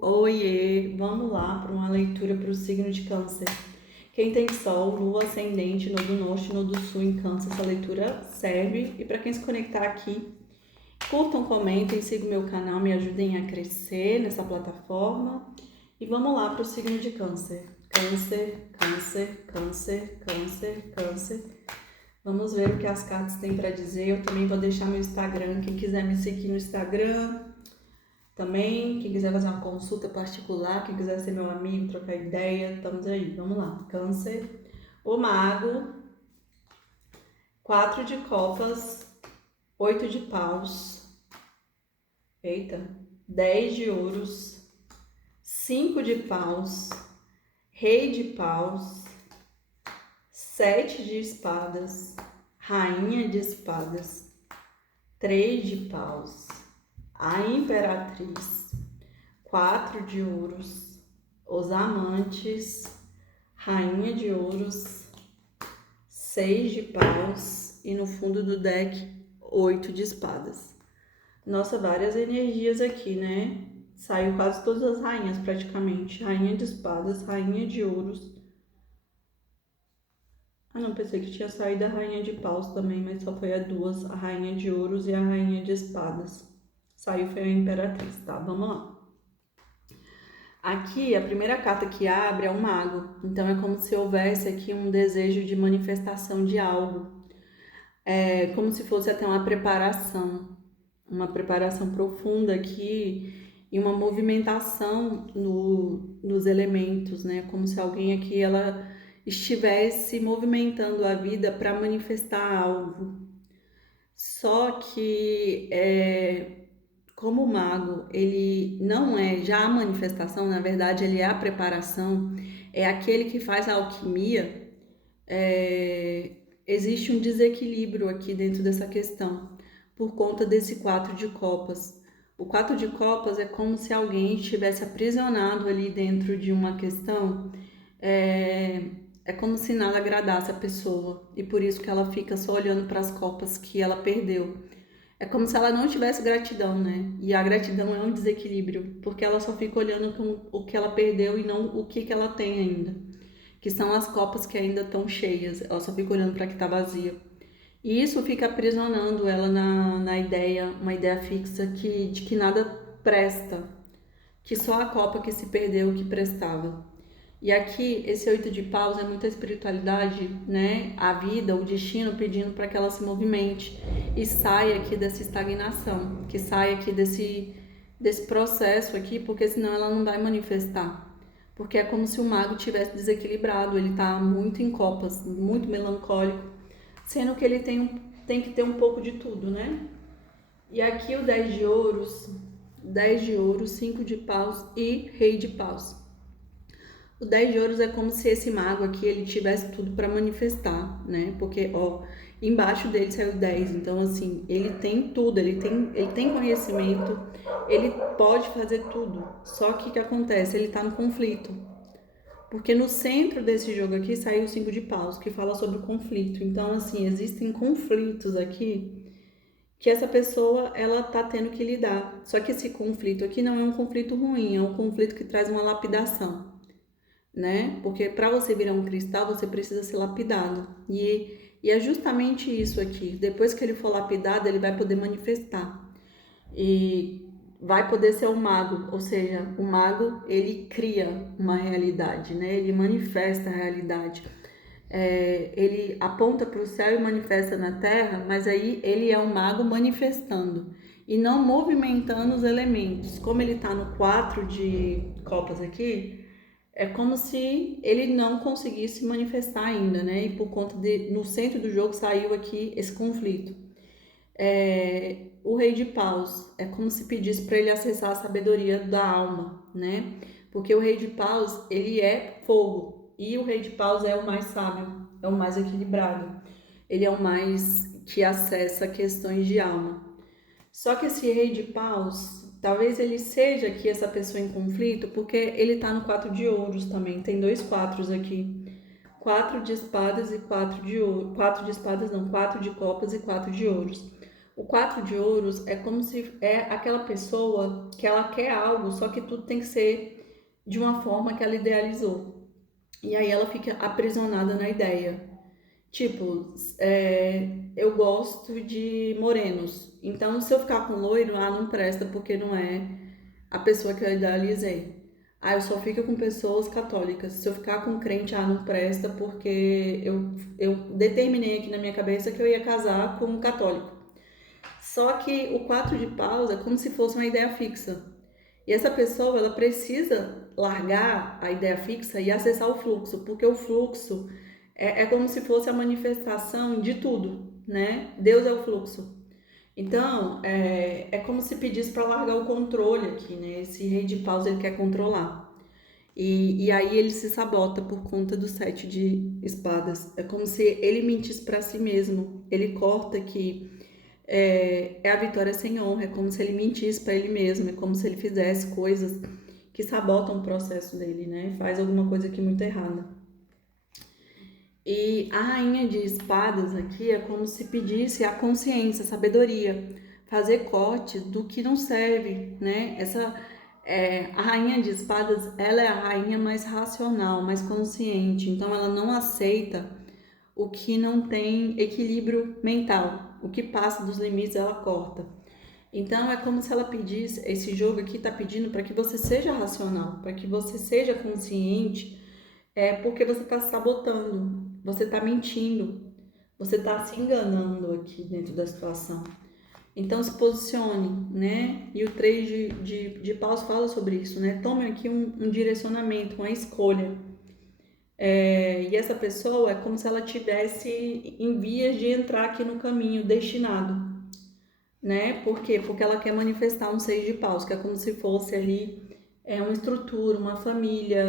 Oiê, vamos lá para uma leitura para o signo de Câncer. Quem tem Sol, Lua, Ascendente, Nodo Norte, Nodo Sul em Câncer, essa leitura serve. E para quem se conectar aqui, curtam, comentem, sigam meu canal, me ajudem a crescer nessa plataforma. E vamos lá para o signo de Câncer. Câncer, Câncer, Câncer, Câncer, Câncer. Vamos ver o que as cartas têm para dizer. Eu também vou deixar meu Instagram. Quem quiser me seguir no Instagram também, quem quiser fazer uma consulta particular, quem quiser ser meu amigo, trocar ideia, estamos aí. Vamos lá. Câncer, o Mago, 4 de copas, 8 de paus, eita, 10 de ouros, 5 de paus, Rei de paus, 7 de espadas, Rainha de espadas, 3 de paus, a Imperatriz, 4 de ouros, os amantes, Rainha de ouros, 6 de paus e no fundo do deck, 8 de espadas. Nossa, várias energias aqui, né? Saiu quase todas as rainhas praticamente. Rainha de espadas, Rainha de ouros. Ah não, pensei que tinha saído a Rainha de paus também, mas só foi a duas, a Rainha de ouros e a Rainha de espadas. Saiu foi a Imperatriz, tá? Vamos lá. Aqui, a primeira carta que abre é o Mago. Então, é como se houvesse aqui um desejo de manifestação de algo. É como se fosse até uma preparação profunda aqui e uma movimentação nos elementos, né? Como se alguém aqui ela estivesse movimentando a vida para manifestar algo. Só que como o mago, ele não é já a manifestação, na verdade, ele é a preparação, é aquele que faz a alquimia. Existe um desequilíbrio aqui dentro dessa questão, por conta desse 4 de copas. O 4 de copas é como se alguém estivesse aprisionado ali dentro de uma questão, é como se nada agradasse a pessoa, e por isso que ela fica só olhando para as copas que ela perdeu. É como se ela não tivesse gratidão, né? E a gratidão é um desequilíbrio, porque ela só fica olhando com o que ela perdeu e não o que ela tem ainda, que são as copas que ainda estão cheias. Ela só fica olhando para que está vazia. E isso fica aprisionando ela na ideia, uma ideia fixa de que nada presta, que só a copa que se perdeu que prestava. E aqui, esse 8 de paus é muita espiritualidade, né? A vida, o destino pedindo para que ela se movimente e saia aqui dessa estagnação, que saia aqui desse processo aqui, porque senão ela não vai manifestar. Porque é como se o mago tivesse desequilibrado, ele tá muito em copas, muito melancólico, sendo que ele tem que ter um pouco de tudo, né? E aqui o 10 de ouros, 5 de paus e Rei de paus. O 10 de ouros é como se esse mago aqui ele tivesse tudo para manifestar, né? Porque, ó, embaixo dele saiu 10, então assim, ele tem tudo, ele tem conhecimento, ele pode fazer tudo. Só que o que acontece? Ele tá no conflito. Porque no centro desse jogo aqui saiu o 5 de paus, que fala sobre o conflito. Então, assim, existem conflitos aqui que essa pessoa ela tá tendo que lidar. Só que esse conflito aqui não é um conflito ruim, é um conflito que traz uma lapidação, né? Porque para você virar um cristal, você precisa ser lapidado. E é justamente isso aqui. Depois que ele for lapidado, ele vai poder manifestar. E vai poder ser um mago, ou seja, o mago ele cria uma realidade, né? Ele manifesta a realidade. Ele aponta para o céu e manifesta na terra, mas aí ele é um mago manifestando e não movimentando os elementos. Como ele está no 4 de copas aqui, é como se ele não conseguisse manifestar ainda, né? E por conta de, no centro do jogo saiu aqui esse conflito. O Rei de Paus é como se pedisse para ele acessar a sabedoria da alma, né? Porque o Rei de Paus ele é fogo e o Rei de Paus é o mais sábio, é o mais equilibrado. Ele é o mais que acessa questões de alma. Só que esse Rei de Paus, talvez ele seja aqui essa pessoa em conflito, porque ele tá no 4 de ouros também. Tem dois quatros aqui. 4 de espadas e 4 de ouro. 4 de espadas não, 4 de copas e 4 de ouros. O 4 de ouros é como se é aquela pessoa que ela quer algo, só que tudo tem que ser de uma forma que ela idealizou. E aí ela fica aprisionada na ideia. Tipo, eu gosto de morenos. Então, se eu ficar com loiro, não presta porque não é a pessoa que eu idealizei. Eu só fico com pessoas católicas. Se eu ficar com crente, não presta porque eu determinei aqui na minha cabeça que eu ia casar com um católico. Só que o 4 de paus é como se fosse uma ideia fixa. E essa pessoa, ela precisa largar a ideia fixa e acessar o fluxo, porque o fluxo é como se fosse a manifestação de tudo, né? Deus é o fluxo. Então, é como se pedisse para largar o controle aqui, né? Esse rei de paus, ele quer controlar. E aí ele se sabota por conta do 7 de espadas. É como se ele mentisse para si mesmo. Ele corta que é a vitória sem honra, é como se ele mentisse para ele mesmo, é como se ele fizesse coisas que sabotam o processo dele, né? Faz alguma coisa aqui muito errada. E a rainha de espadas aqui é como se pedisse a consciência, a sabedoria, fazer cortes do que não serve, né? A rainha de espadas, ela é a rainha mais racional, mais consciente, então ela não aceita o que não tem equilíbrio mental, o que passa dos limites ela corta. Então é como se ela pedisse, esse jogo aqui está pedindo para que você seja racional, para que você seja consciente, porque você está se sabotando, você está mentindo, você está se enganando aqui dentro da situação. Então se posicione, né? E o 3 de paus fala sobre isso, né? Tome aqui um direcionamento, uma escolha. E essa pessoa é como se ela tivesse em vias de entrar aqui no caminho destinado, né? Por quê? Porque ela quer manifestar um 6 de paus, que é como se fosse ali uma estrutura, uma família,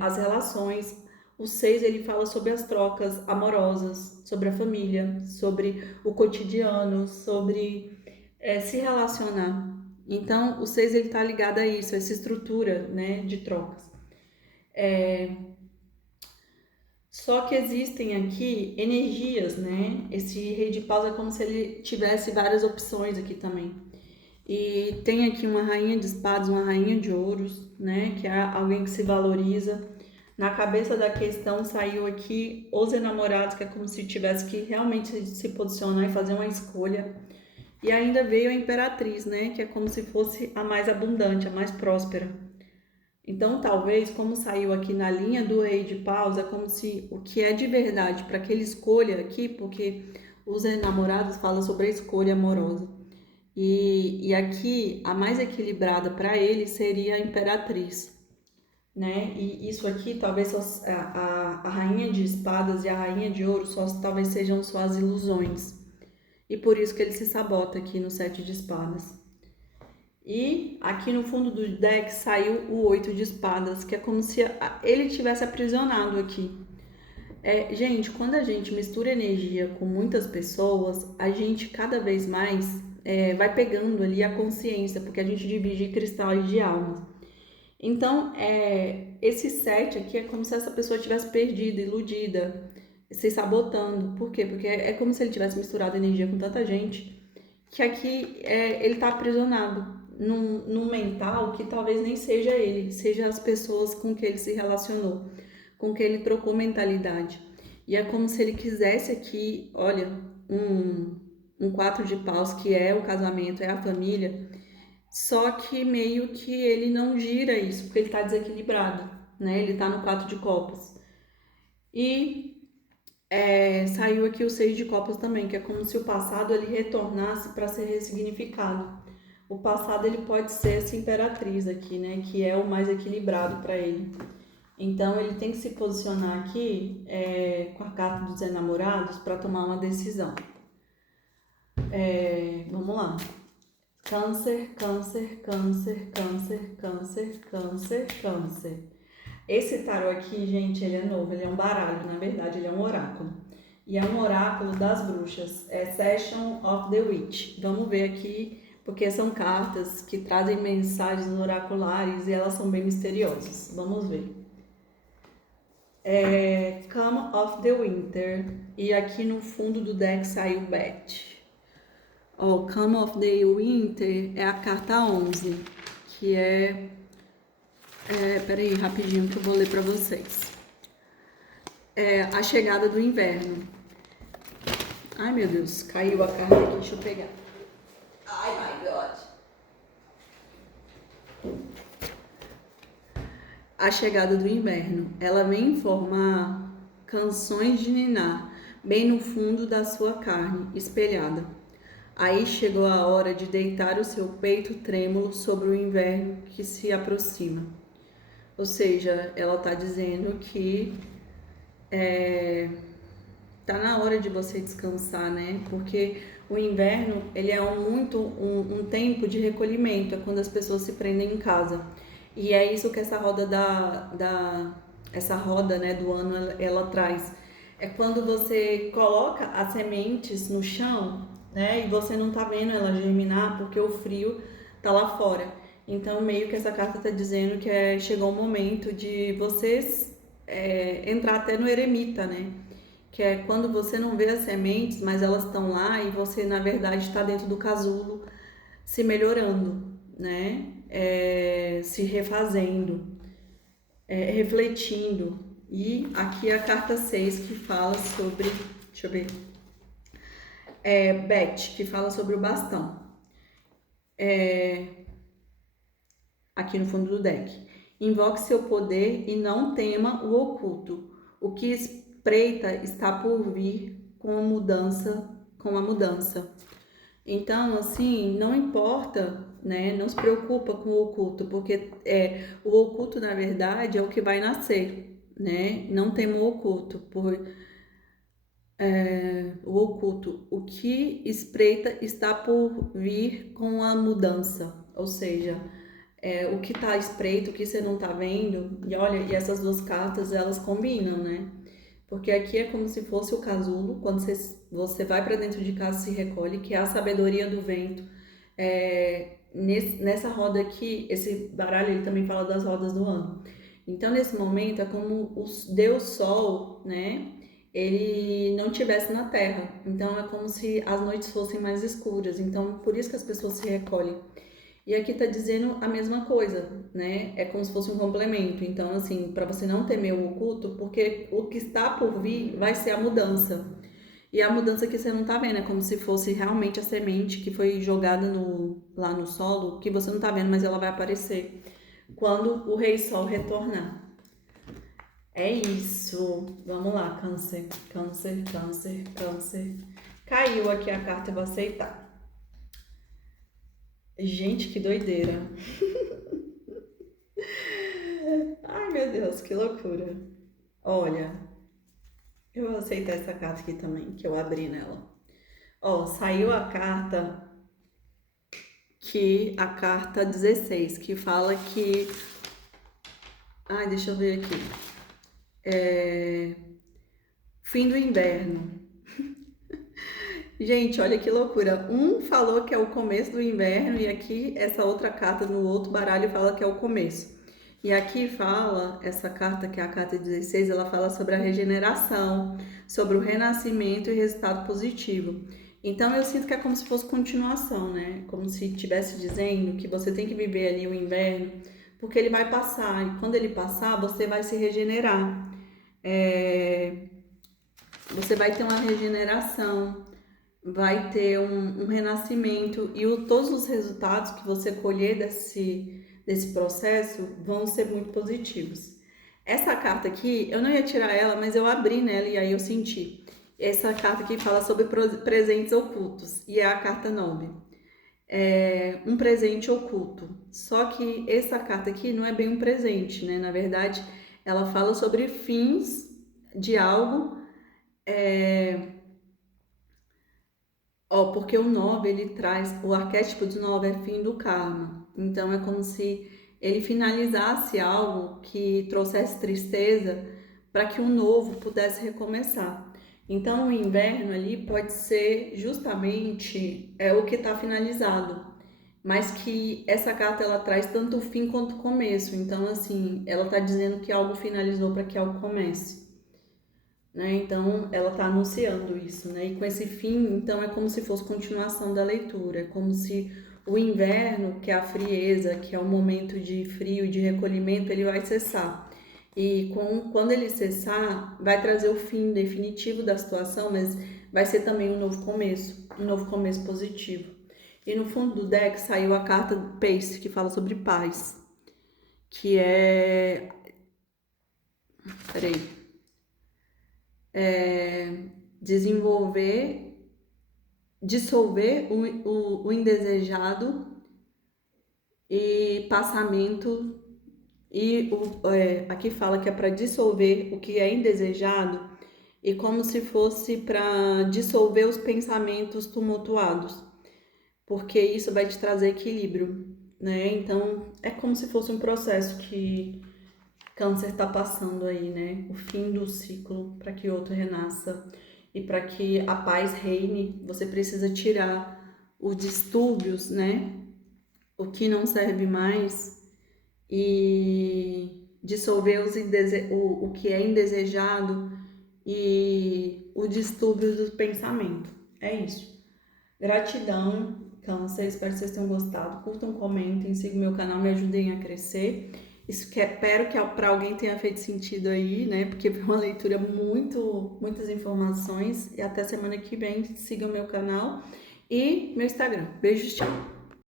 as relações. O 6 ele fala sobre as trocas amorosas, sobre a família, sobre o cotidiano, sobre se relacionar. Então, o 6 ele tá ligado a isso, a essa estrutura, né, de trocas. Só que existem aqui energias, né? Esse rei de paus é como se ele tivesse várias opções aqui também. E tem aqui uma rainha de espadas, uma rainha de ouros, né? Que é alguém que se valoriza. Na cabeça da questão saiu aqui os enamorados, que é como se tivesse que realmente se posicionar e fazer uma escolha. E ainda veio a imperatriz, né? Que é como se fosse a mais abundante, a mais próspera. Então, talvez, como saiu aqui na linha do rei de paus, é como se o que é de verdade para que ele escolha aqui, porque os enamorados falam sobre a escolha amorosa. E aqui, a mais equilibrada para ele seria a imperatriz, né? E isso aqui, talvez a rainha de espadas e a rainha de ouro talvez sejam suas ilusões. E por isso que ele se sabota aqui no 7 de espadas. E aqui no fundo do deck saiu o 8 de espadas, que é como se ele tivesse aprisionado aqui. Gente, quando a gente mistura energia com muitas pessoas, a gente cada vez mais vai pegando ali a consciência, porque a gente divide cristais de almas. Então, esse 7 aqui é como se essa pessoa tivesse perdida, iludida, se sabotando. Por quê? Porque é como se ele tivesse misturado energia com tanta gente que aqui ele está aprisionado num mental que talvez nem seja ele, seja as pessoas com que ele se relacionou, com que ele trocou mentalidade. E é como se ele quisesse aqui, olha, um 4 de paus, que é o casamento, é a família, só que meio que ele não gira isso, porque ele está desequilibrado, né? Ele está no 4 de copas. E saiu aqui o 6 de copas também, que é como se o passado ele retornasse para ser ressignificado. O passado ele pode ser essa imperatriz aqui, né, que é o mais equilibrado para ele. Então ele tem que se posicionar aqui com a carta dos enamorados para tomar uma decisão. Vamos lá. Câncer, câncer, câncer, câncer, câncer, câncer, câncer. Esse tarô aqui, gente, ele é novo, ele é um baralho, na verdade, ele é um oráculo. E é um oráculo das bruxas, é Session of the Witch. Vamos ver aqui, porque são cartas que trazem mensagens oraculares e elas são bem misteriosas. Vamos ver. Come of the Winter. E aqui no fundo do deck saiu Beth. Ó, Come of the Winter é a carta 11, que peraí, rapidinho que eu vou ler pra vocês. É a chegada do inverno. Ai, meu Deus, caiu a carta aqui, deixa eu pegar. Ai, my God. A chegada do inverno. Ela vem informar canções de ninar, bem no fundo da sua carne, espelhada. Aí chegou a hora de deitar o seu peito trêmulo sobre o inverno que se aproxima. Ou seja, ela está dizendo que tá na hora de você descansar, né? Porque o inverno, ele é um tempo de recolhimento, é quando as pessoas se prendem em casa. E é isso que essa roda essa roda, né, do ano, ela traz. É quando você coloca as sementes no chão, né, e você não tá vendo ela germinar porque o frio tá lá fora. Então, meio que essa carta tá dizendo que chegou o momento de vocês entrar até no eremita, né? Que é quando você não vê as sementes, mas elas estão lá e você, na verdade, está dentro do casulo se melhorando, né? Se refazendo, refletindo. E aqui é a carta 6 que fala sobre, deixa eu ver, Beth, que fala sobre o bastão. Aqui no fundo do deck. Invoque seu poder e não tema o oculto. O que espreita está por vir com a mudança. Então, assim, não importa, né? Não se preocupa com o oculto, porque o oculto, na verdade, é o que vai nascer, né? Não tema o oculto, o oculto. O que espreita está por vir com a mudança, ou seja, o que tá espreito, o que você não tá vendo, e olha, e essas duas cartas, elas combinam, né? Porque aqui é como se fosse o casulo, quando você vai para dentro de casa e se recolhe, que é a sabedoria do vento. Nessa roda aqui, esse baralho ele também fala das rodas do ano. Então, nesse momento, é como o Deus Sol, né? Ele não tivesse na Terra. Então, é como se as noites fossem mais escuras. Então, por isso que as pessoas se recolhem. E aqui tá dizendo a mesma coisa, né? É como se fosse um complemento. Então, assim, para você não temer o oculto, porque o que está por vir vai ser a mudança. E a mudança que você não tá vendo, é como se fosse realmente a semente que foi jogada lá no solo, que você não tá vendo, mas ela vai aparecer quando o Rei Sol retornar. É isso. Vamos lá, Câncer. Câncer, Câncer, Câncer. Caiu aqui a carta, eu vou aceitar. Gente, que doideira. Ai, meu Deus, que loucura. Olha, eu vou aceitar essa carta aqui também, que eu abri nela. Ó, saiu a carta 16, que fala que... Ai, deixa eu ver aqui. Fim do inverno. Gente, olha que loucura. Um falou que é o começo do inverno e aqui essa outra carta no outro baralho fala que é o começo. E aqui fala, essa carta que é a carta 16, ela fala sobre a regeneração, sobre o renascimento e resultado positivo. Então eu sinto que é como se fosse continuação, né? Como se estivesse dizendo que você tem que viver ali o inverno, porque ele vai passar e quando ele passar você vai se regenerar. Você vai ter uma regeneração, vai ter um renascimento e todos os resultados que você colher desse processo vão ser muito positivos. Essa carta aqui, eu não ia tirar ela, mas eu abri nela e aí eu senti. Essa carta aqui fala sobre presentes ocultos e é a carta 9. É um presente oculto. Só que essa carta aqui não é bem um presente, né? Na verdade, ela fala sobre fins de algo. Porque o 9 ele traz, o arquétipo de 9 é fim do karma. Então é como se ele finalizasse algo que trouxesse tristeza para que o novo pudesse recomeçar. Então o inverno ali pode ser justamente o que está finalizado, mas que essa carta ela traz tanto o fim quanto o começo. Então assim, ela está dizendo que algo finalizou para que algo comece, né? Então, ela está anunciando isso, né? E com esse fim, então, é como se fosse continuação da leitura, é como se o inverno, que é a frieza, que é o momento de frio e de recolhimento, ele vai cessar. E quando ele cessar, vai trazer o fim definitivo da situação, mas vai ser também um novo começo positivo. E no fundo do deck saiu a carta Pace, que fala sobre paz, que é... Peraí. Desenvolver, dissolver o indesejado e passamento. E aqui fala que é para dissolver o que é indesejado e como se fosse para dissolver os pensamentos tumultuados, porque isso vai te trazer equilíbrio, né? Então é como se fosse um processo que Câncer está passando aí, né? O fim do ciclo para que outro renasça e para que a paz reine, você precisa tirar os distúrbios, né? O que não serve mais e dissolver o que é indesejado e o distúrbio do pensamento. É isso. Gratidão, Câncer. Espero que vocês tenham gostado. Curtam, comentem, sigam meu canal, me ajudem a crescer. Espero que para alguém tenha feito sentido aí, né? Porque foi uma leitura muitas informações. E até semana que vem. Sigam meu canal e meu Instagram. Beijos, tchau!